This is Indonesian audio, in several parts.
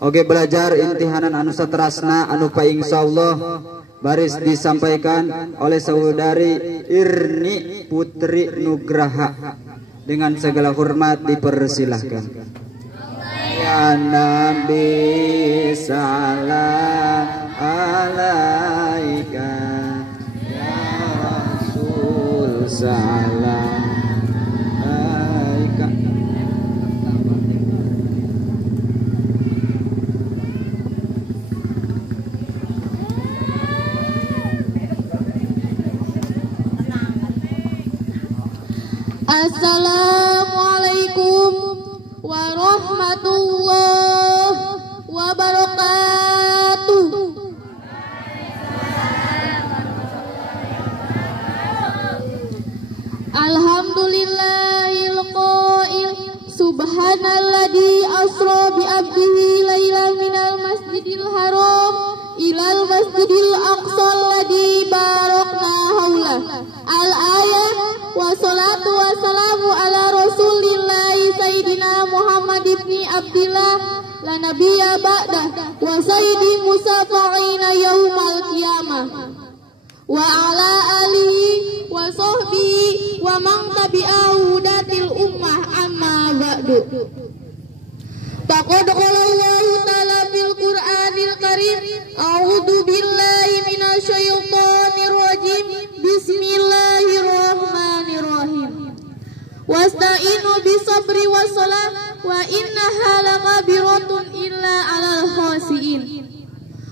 Oke, belajar intihanan anu saterasna anu pa insyaallah baris disampaikan oleh saudari Irni Putri Nugraha. Dengan segala hormat dipersilahkan. Ya Nabi salam alaika, ya Rasul salam alaika. Assalamualaikum warahmatullahi wabarakatuh. Alhamdulillahil qail subhanalladzi asra bi abdihi lailan minal masjidil haram ilal masjidil aqsal ladzi barakna haula. Al-ayah wa salatu wa salamu ala rasulillahi sayyidina Muhammad ibni Abdillah la nabiyya ba'dah wa sayyidi musafa'ina yaumal qiyamah wa ala alihi wa sahbihi wa man tabi'ahu datil ummah amma ba'du. Faqad qala Allahu ta'ala fil Qur'anil Karim a'udzu billahi minasyaitonir rajim bismillahirrahmanirrahim wasta'inu bisabri wassalah wa innaha lakabiratun illa 'alal khasiin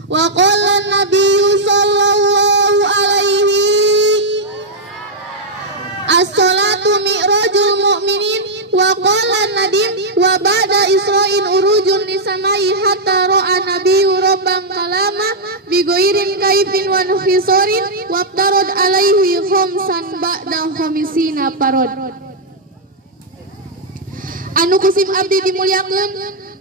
wa qala an-nabiyyu sallallahu alaihi as-salatu mi'rajul mu'minin wa qala nadim wa ba'da isra'in urujun lisamai hatta ra'a nabiyyu rabban kalama bi ghairin kaifin wa khisarin wa tarad alaihi khamsan ba'da khamisina parod. Anu kusim abdi dimuliakeun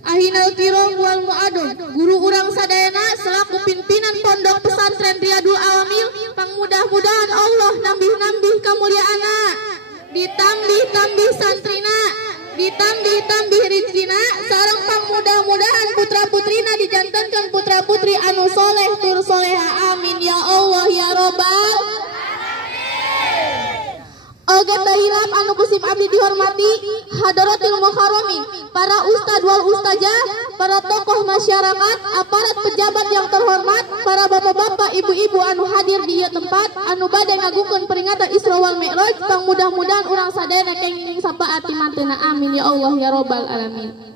ahinal kiram wal muadun guru urang sadayana selaku pimpinan pondok pesantren Riyadul Awamil pangmudah-mudahan Allah nambih-nambih kamuliaanna ditambih-tambih santrina ditambih-tambih rizkina sareng pangmudah-mudahan putra-putrina dijantankeun putra-putri anu soleh tur soleha amin ya Allah ya robbal. Oge tahilap anu kusim abdi dihormati hadaratul muharramin, para ustad wal ustazah, para tokoh masyarakat, aparat pejabat yang terhormat, para bapak-bapak, ibu-ibu anu hadir di ieu tempat, anu bade ngagukeun peringatan Isra wal Mi'raj, pang mudah-mudahan urang sadayana kenging sapaati manteuna amin ya Allah ya robbal alamin.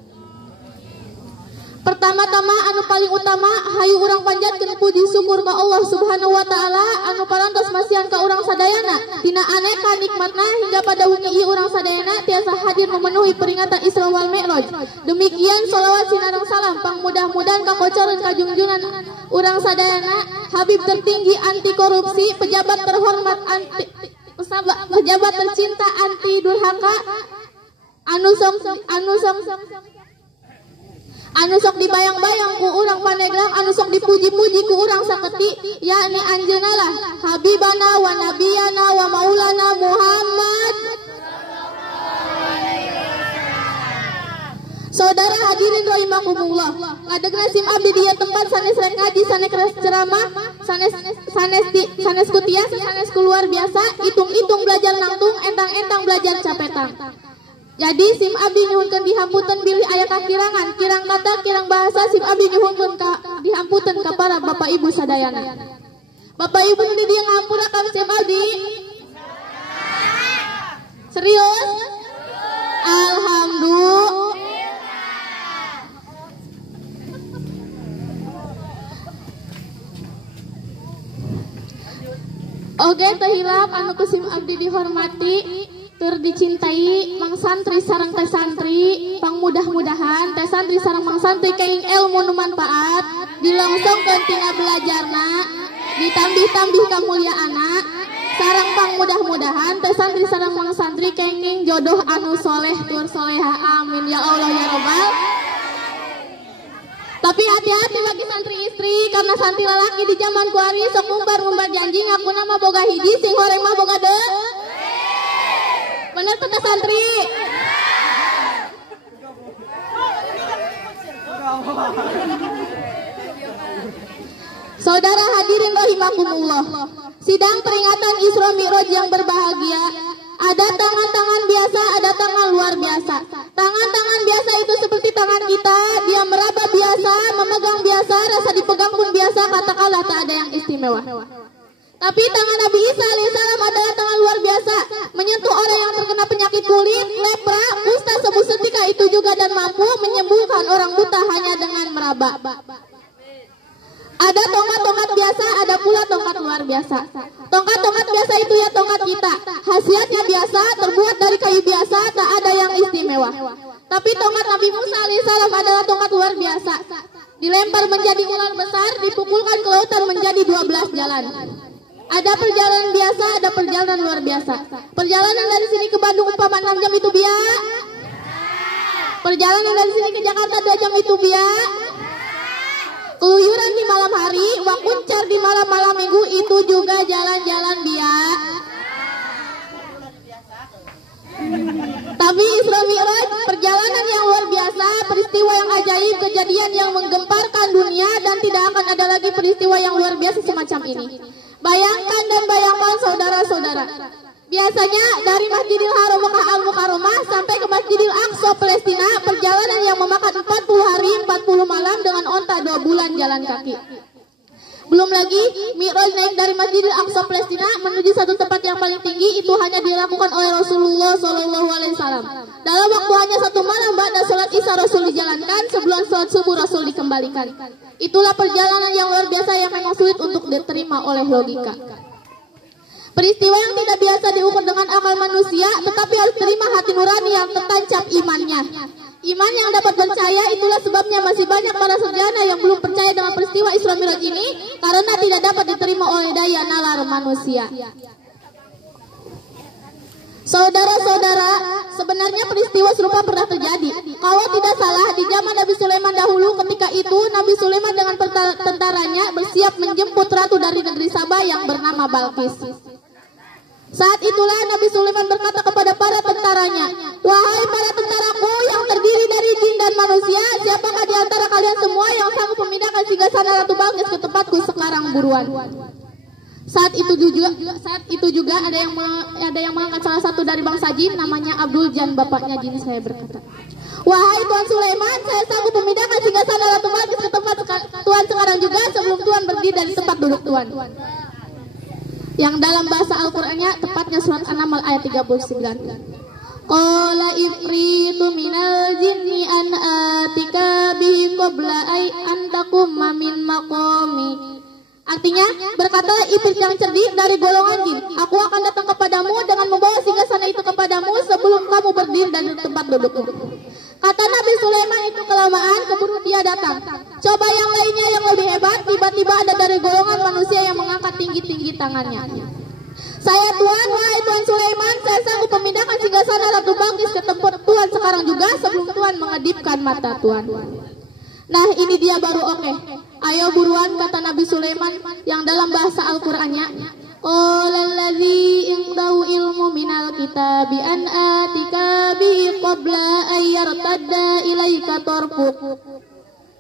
Pertama-tama anu paling utama hayu urang panjatkeun puji syukur ka Allah Subhanahu wa taala anu parantos masihan ka urang sadayana tina aneka nikmatna hingga pada wengi ieu urang sadayana tiasa hadir memenuhi peringatan Isra wal Mi'raj. Demikian shalawat sinareng salam pang mudah-mudahan kakocoreun kajungjunan urang sadayana Habib tertinggi anti korupsi, pejabat terhormat pejabat tercinta anti durhaka anu sok dibayang-bayang ku urang Pandeglang, anu sok dipuji-puji ku urang saketi, yakni anjeunna lah Habibana wa Nabiyana wa Maulana Muhammad. Saudara hadirin rahimakumullah, ngadegna sim abdi di tempat sanes rek ngaji, sanes ceramah, sanes kutias, sanes keluar biasa, itung-itung belajar nangtung, entang-entang belajar capetan. Jadi sim abdi nyuhunkeun dihamputeun bilih aya kakirangan, kirang kata, kirang bahasa sim abdi nyuhunkeun ka dihamputeun ka para bapak ibu sadayana. Bapak ibu nu di dieu ngahampurakan sim abdi? Serius? Alhamdulillah. Oge tehilap anu kusim abdi dihormati tur dicintai mang santri sareng teh santri pang mudah-mudahan teh santri sareng mang santri kenging ilmu nu manfaat dilongsongkeun tina belajarna ditambih-tambih kamuliaanna sareng pang mudah-mudahan teh santri sareng mang santri kenging jodoh anu soleh tur soleha amin ya Allah ya robbal. Tapi hati-hati bagi santri istri karena santri lalaki di zaman kuari sok ngumbar janji ngaku nama boga hiji sing horeng mah boga deu. Bener kata santri. Saudara hadirin rahimakumullah, sidang peringatan Isra Mi'raj yang berbahagia, ada tangan-tangan biasa, ada tangan luar biasa. Tangan-tangan biasa itu seperti tangan kita, dia meraba biasa, memegang biasa, rasa dipegang pun biasa, katakanlah tak ada yang istimewa. Tapi tangan Nabi Isa alaihissalam adalah tangan luar biasa, menyentuh orang yang terkena penyakit kulit, lepra, kusta sembuh seketika itu juga, dan mampu menyembuhkan orang buta hanya dengan meraba. Ada tongkat-tongkat biasa, ada pula tongkat luar biasa. Tongkat-tongkat biasa itu ya tongkat kita, khasiatnya biasa, terbuat dari kayu biasa, tak ada yang istimewa. Tapi tongkat Nabi Musa alaihissalam adalah tongkat luar biasa. Dilempar menjadi ular besar, dipukulkan ke lautan menjadi 12 jalan. Ada perjalanan biasa, ada perjalanan luar biasa. Perjalanan dari sini ke Bandung umpama 6 jam itu biasa. Perjalanan dari sini ke Jakarta 2 jam itu biasa. Keluyuran di malam hari, wakuncar di malam-malam minggu itu juga jalan-jalan biasa. Tapi Isra Mi'raj, perjalanan yang luar biasa, peristiwa yang ajaib, kejadian yang menggemparkan dunia, dan tidak akan ada lagi peristiwa yang luar biasa semacam ini. Bayangkan dan bayangkan saudara-saudara, biasanya dari Masjidil Haram Mekah Al-Mukarramah sampai ke Masjidil Aqsa Palestina, perjalanan yang memakan 40 hari 40 malam dengan onta 2 bulan jalan kaki. Belum lagi Mi'raj naik dari Masjidil Aqsa Palestina menuju satu tempat yang paling tinggi, itu hanya dilakukan oleh Rasulullah SAW. Dalam waktu hanya 1 malam, ba'da sholat isya Rasul dijalankan, sebelum sholat subuh Rasul dikembalikan. Itulah perjalanan yang luar biasa yang memang sulit untuk diterima oleh logika. Peristiwa yang tidak biasa diukur dengan akal manusia, tetapi harus terima hati nurani yang tertancap imannya. Iman yang dapat percaya, itulah sebabnya masih banyak para sarjana yang belum percaya dengan peristiwa Isra Mi'raj ini, karena tidak dapat diterima oleh daya nalar manusia. Saudara-saudara, sebenarnya peristiwa serupa pernah terjadi. Kalau tidak salah, di zaman Nabi Sulaiman dahulu, ketika itu Nabi Sulaiman dengan tentaranya bersiap menjemput ratu dari negeri Sabah yang bernama Balqis. Saat itulah Nabi Sulaiman berkata kepada para tentaranya, "Wahai para tentaraku yang terdiri dari jin dan manusia, siapakah di antara kalian semua yang sanggup memindahkan singgasana Ratu Balqis ke tempatku sekarang buruan?" Saat itu juga ada yang mengangkat salah satu dari bangsa jin, namanya Abdul Jan, bapaknya jin saya berkata, "Wahai Tuan Sulaiman, saya sanggup memindahkan singgasana Ratu Balqis ke tempat Tuan sekarang juga sebelum Tuan berdiri dari tempat duduk Tuan." Yang dalam bahasa Al-Qur'annya tepatnya surat An-Naml ayat 39. Qala ifritu minal jinni an atika bihi qabla an taqumma min maqami. Artinya, berkatalah iblis yang cerdik dari golongan jin, "Aku akan datang kepadamu dengan membawa singgasana itu kepadamu sebelum kamu berdiri dari tempat dudukmu." Kata Nabi Sulaiman itu kelamaan, keburu dia datang. Coba yang lainnya yang lebih hebat, tiba-tiba ada dari golongan manusia yang mengangkat tinggi-tinggi tangannya. "Saya Tuan, wahai Tuan Sulaiman, saya sanggup memindahkan singgasana Ratu Balqis ke tempat Tuan sekarang juga sebelum Tuan mengedipkan mata Tuan." Nah, ini dia baru oke. Ayo buruan, kata Nabi Sulaiman yang dalam bahasa Al-Qur'annya, "Qalalladzi indahu ilmu minal kitabi an atika bi qabla ayyartadda ilaika tarfuk."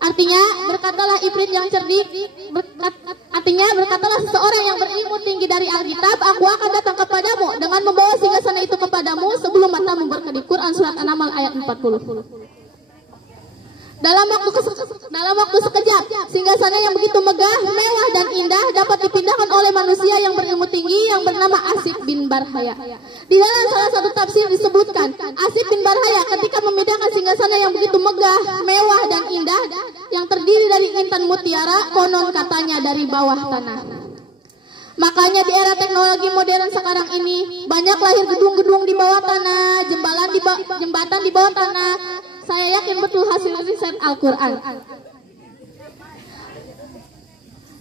Artinya, berkatalah iblis yang cerdik, berkatalah seseorang yang berilmu tinggi dari Alkitab, "Aku akan datang kepadamu dengan membawa singgasana itu kepadamu sebelum matamu berkedip." Quran surat An-Naml ayat 40. Dalam waktu sekejap, singgasana yang begitu megah, mewah dan indah dapat dipindahkan oleh manusia yang berilmu tinggi yang bernama Asif bin Barhaya. Di dalam salah satu tafsir disebutkan, Asif bin Barhaya ketika memindahkan singgasana yang begitu megah, mewah dan indah yang terdiri dari intan mutiara, konon katanya dari bawah tanah. Makanya di era teknologi modern sekarang ini banyak lahir gedung-gedung di bawah tanah, jembatan di bawah tanah. Saya yakin betul hasil riset Al-Quran.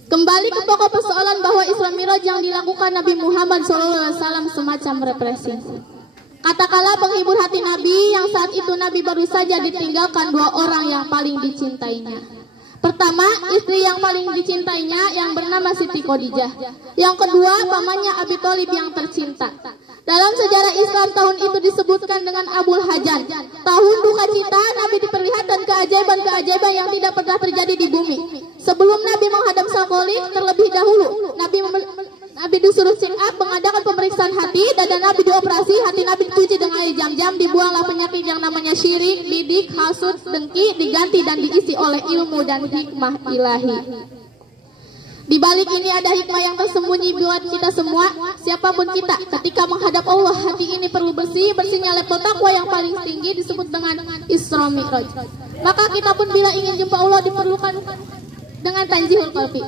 Kembali ke pokok persoalan bahwa Isra Mi'raj yang dilakukan Nabi Muhammad SAW semacam represi. Katakanlah penghibur hati Nabi yang saat itu Nabi baru saja ditinggalkan 2 orang yang paling dicintainya. Pertama, istri yang paling dicintainya yang bernama Siti Khadijah. Yang kedua, pamannya Abi Thalib yang tercinta. Dalam sejarah Islam tahun itu disebutkan dengan Abul Hajan. Tahun duka cita, Nabi diperlihatkan keajaiban-keajaiban yang tidak pernah terjadi di bumi. Sebelum Nabi menghadap Sakholik, terlebih dahulu Nabi disuruh check up, mengadakan pemeriksaan hati, dada Nabi dioperasi, hati Nabi dicuci dengan air jam-jam, dibuanglah penyakit yang namanya syirik, bidik, hasud, dengki, diganti dan diisi oleh ilmu dan hikmah ilahi. Di balik ini ada hikmah yang tersembunyi buat kita semua. Siapapun kita, ketika menghadap Allah, hati ini perlu bersih. Bersihnya level takwa yang paling tinggi disebut dengan Isra Mi'raj. Maka kita pun bila ingin jumpa Allah diperlukan dengan tanzihul qalbi.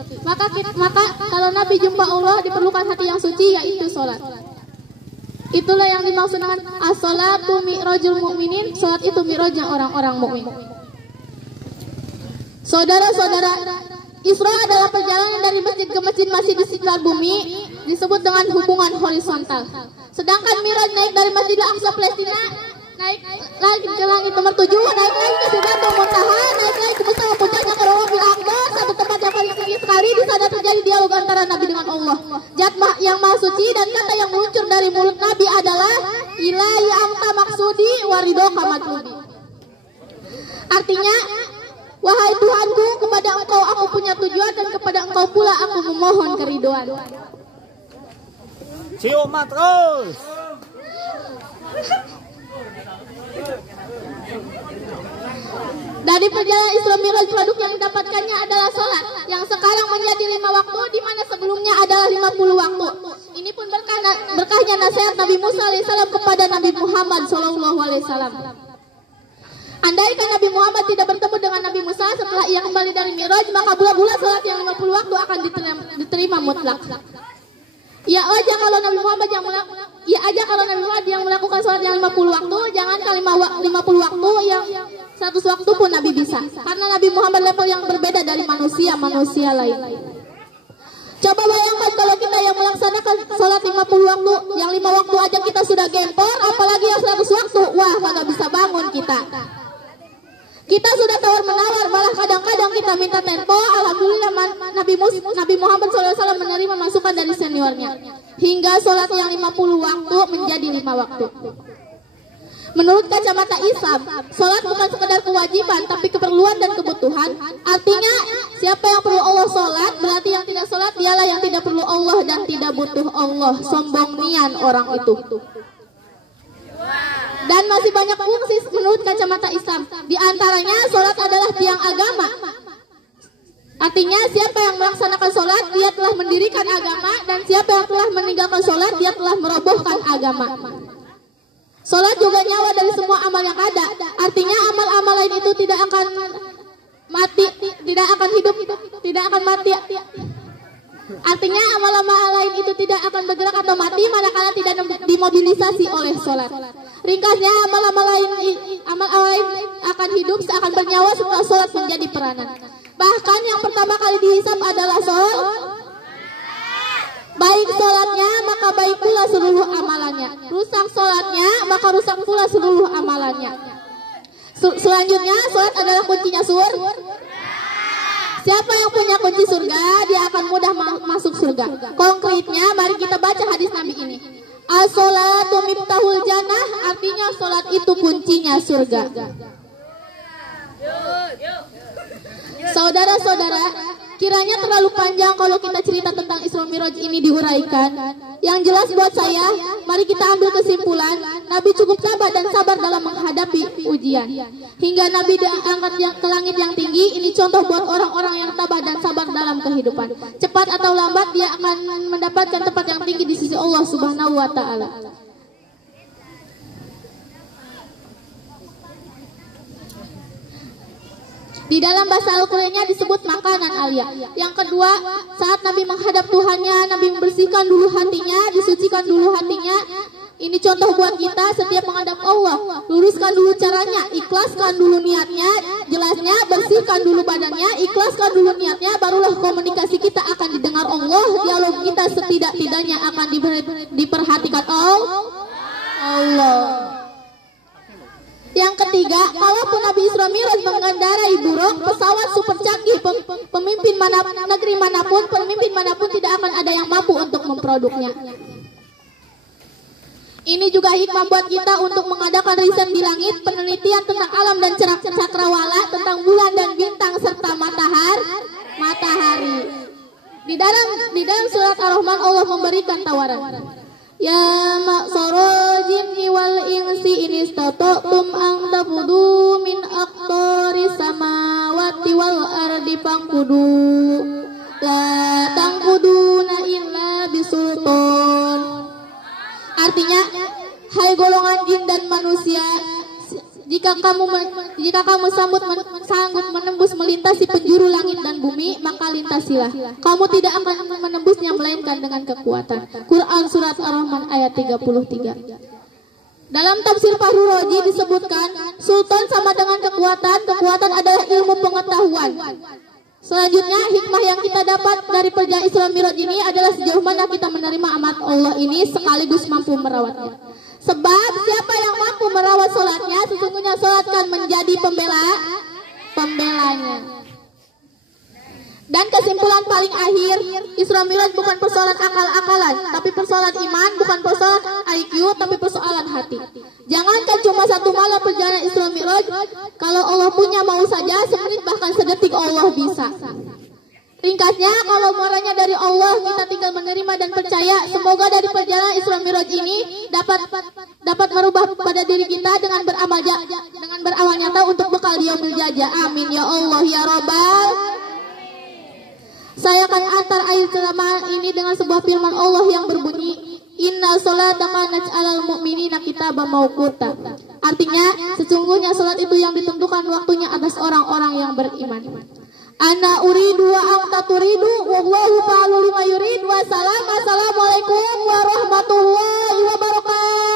Maka kalau Nabi jumpa Allah diperlukan hati yang suci, yaitu sholat. Itulah yang dimaksud dengan as-sholatu mi'rajul mu'minin. Sholat itu mi'rajnya orang-orang mukmin. Saudara-saudara, Isra adalah perjalanan dari masjid ke masjid masih di sekitar bumi, disebut dengan hubungan horizontal. Sedangkan Mi'raj naik dari Masjidil Aqsa Palestina, naik lagi ke langit nomor 7, naik lagi ke Sidratul Muntaha, naik lagi ke bersama puncaknya ke Rawabil Aqdar, satu tempat yang paling tinggi sekali. Di sana terjadi dialog antara Nabi dengan Allah. Zat yang maha suci, dan kata yang meluncur dari mulut Nabi adalah ilahi anta maksudi waridoka matlubi. Artinya, wahai Tuhanku, kepada Engkau aku punya tujuan dan kepada Engkau pula aku memohon keriduan. Cium terus. Dari perjalanan Isra Mi'raj, produk yang didapatkannya adalah sholat, yang sekarang menjadi 5 waktu, di mana sebelumnya adalah 50 waktu. Ini pun berkahnya nasihat Nabi Musa alaihissalam kepada Nabi Muhammad SAW. Andaikan Nabi Muhammad tidak bertemu dengan Nabi Musa setelah ia kembali dari Mi'raj, maka bulan-bulan sholat yang 50 waktu akan diterima mutlak. Ya aja kalau Nabi Muhammad yang melakukan sholat yang 50 waktu, jangan kali 50 waktu, yang 100 waktu pun Nabi bisa. Karena Nabi Muhammad level yang berbeda dari manusia lain. Coba bayangkan kalau kita yang melaksanakan sholat 50 waktu, yang 5 waktu aja kita sudah gempor, apalagi yang 100 waktu, wah kagak bisa bangun kita. Kita sudah tawar-menawar, malah kadang-kadang kita minta tempo. Alhamdulillah Nabi Muhammad SAW menerima masukan dari seniornya, hingga sholat yang 50 waktu menjadi 5 waktu. Menurut kacamata Islam, sholat bukan sekedar kewajiban, tapi keperluan dan kebutuhan. Artinya, siapa yang perlu Allah sholat, berarti yang tidak sholat dialah yang tidak perlu Allah dan tidak butuh Allah. Sombong nian orang itu. Dan masih banyak fungsi menurut kacamata Islam. Di antaranya, sholat adalah tiang agama. Artinya, siapa yang melaksanakan sholat, dia telah mendirikan agama. Dan siapa yang telah meninggalkan sholat, dia telah merobohkan agama. Sholat juga nyawa dari semua amal yang ada. Artinya, amal-amal lain itu tidak akan mati, tidak akan hidup, tidak akan mati. Artinya amal-amal lain itu tidak akan bergerak atau mati manakala tidak dimobilisasi oleh sholat. Ringkasnya, amal-amal lain akan hidup, akan bernyawa setelah sholat menjadi peranan. Bahkan yang pertama kali dihisab adalah sholat. Baik sholatnya, maka baik pula seluruh amalannya. Rusak sholatnya, maka rusak pula seluruh amalannya. Selanjutnya, sholat adalah kuncinya surga. Siapa yang punya kunci surga, dia akan mudah masuk surga. Konkretnya, mari kita baca hadis Nabi ini. As-sholatu miftahul jannah, artinya sholat itu kuncinya surga. Saudara-saudara, kiranya terlalu panjang kalau kita cerita tentang Isra Mi'raj ini diuraikan. Yang jelas buat saya, mari kita ambil kesimpulan, Nabi cukup sabar dan sabar dalam menghadapi ujian. Hingga Nabi diangkat ke langit yang tinggi, ini contoh buat orang-orang yang tabah dan sabar dalam kehidupan. Cepat atau lambat dia akan mendapatkan tempat yang tinggi di sisi Allah Subhanahu wa Ta'ala. Di dalam bahasa Al-Qur'annya disebut makanan alia. Yang kedua, saat Nabi menghadap Tuhannya, Nabi membersihkan dulu hatinya, disucikan dulu hatinya. Ini contoh buat kita setiap menghadap Allah. Luruskan dulu caranya, ikhlaskan dulu niatnya, jelasnya, bersihkan dulu badannya, ikhlaskan dulu niatnya, barulah komunikasi kita akan didengar Allah, dialog kita setidak-tidaknya akan diperhatikan Allah. Yang ketiga, kalaupun Nabi Isra Mi'raj mengendarai buruk, pesawat super canggih, pemimpin manapun tidak akan ada yang mampu untuk memproduknya. Ini juga hikmah buat kita untuk mengadakan riset di langit, penelitian tentang alam dan cakrawala, tentang bulan dan bintang serta matahari. Di dalam surat Ar-Rahman Allah memberikan tawaran. Ya ma'syarul jinni wal insi in istata'tum an tafudu min aqtaris samawati wal ardi fangfudu la tangfuduna illa bisultan. Artinya, hai golongan jin dan manusia, jika kamu sanggup menembus melintasi penjuru langit dan bumi, maka lintasilah. Kamu tidak akan menembusnya melainkan dengan kekuatan. Quran surat Ar-Rahman ayat 33. Dalam tafsir Fahru Roji disebutkan, sultan sama dengan kekuatan. Kekuatan adalah ilmu pengetahuan. Selanjutnya, hikmah yang kita dapat dari perjalanan Isra Mi'raj ini adalah sejauh mana kita menerima amanat Allah ini sekaligus mampu merawatnya. Sebab siapa yang mampu merawat sholatnya, sesungguhnya sholat kan menjadi pembelanya. Dan kesimpulan paling akhir, Isra Mi'raj bukan persoalan akal-akalan, tapi persoalan iman, bukan persoalan IQ, tapi persoalan hati. Jangankan cuma satu malam perjalanan Isra Mi'raj, kalau Allah punya mau saja, semenit bahkan sedetik Allah bisa. Ringkasnya, kalau muaranya dari Allah, kita tinggal menerima dan percaya. Semoga dari perjalanan Isra Mi'raj ini dapat merubah pada diri kita dengan beramal nyata untuk bekal di yaumil jazaa. Amin ya Allah ya Rabbal. Saya akan antar ayat ceramah ini dengan sebuah firman Allah yang berbunyi, Inna sholata kanat 'alal mu'minina kitaban mauquta. Artinya, sesungguhnya salat itu yang ditentukan waktunya atas orang-orang yang beriman. Ana uridu wa anta turidu wallahu fa'alu lima yurid. Wassalamualaikum warahmatullahi wabarakatuh.